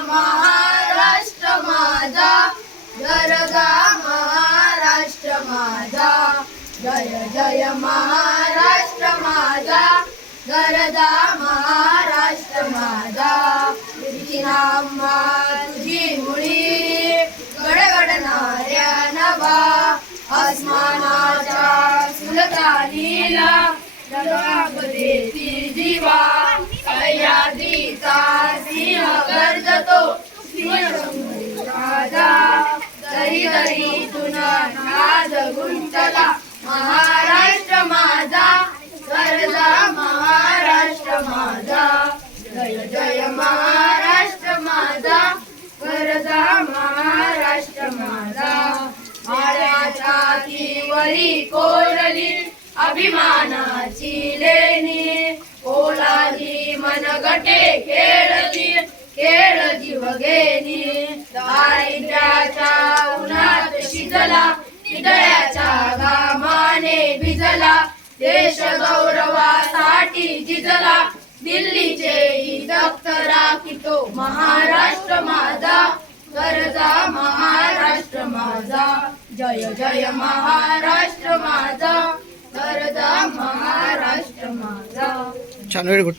महाराष्ट्र माझा, गरजा महाराष्ट्र माझा. जय जय महाराष्ट्र माझा, गरजा महाराष्ट्र माझा. नामा तुझी मुळी गडगडणाऱ्या नभा, आसमानाच्या सुलतानीला देती जीवा. सह्याद्रीचा सिंह गर्जतो सिंह राजा, दरी दरीतून नाद गुंतला महाराष्ट्र माझा, गरजा महाराष्ट्र माझा. जय जय महाराष्ट्र माझा, गरजा महाराष्ट्र माझा. माळ्याच्या तीवरी कोरली अभिमानाची लेणी, ओलाली मनगटे खेळली खेळ जीवघेनी. दारिद्र्याच्या उन्हात शिजला, निदळ्याच्या घामाने भिजला, देश गौरवासाठी झिजला. दिल्लीचे दप्तरा कितो महाराष्ट्र माझा, गरजा महाराष्ट्र माझा. जय जय महाराष्ट्र माझा, गरजा महाराष्ट्र माझा. छान, वेळ गुड.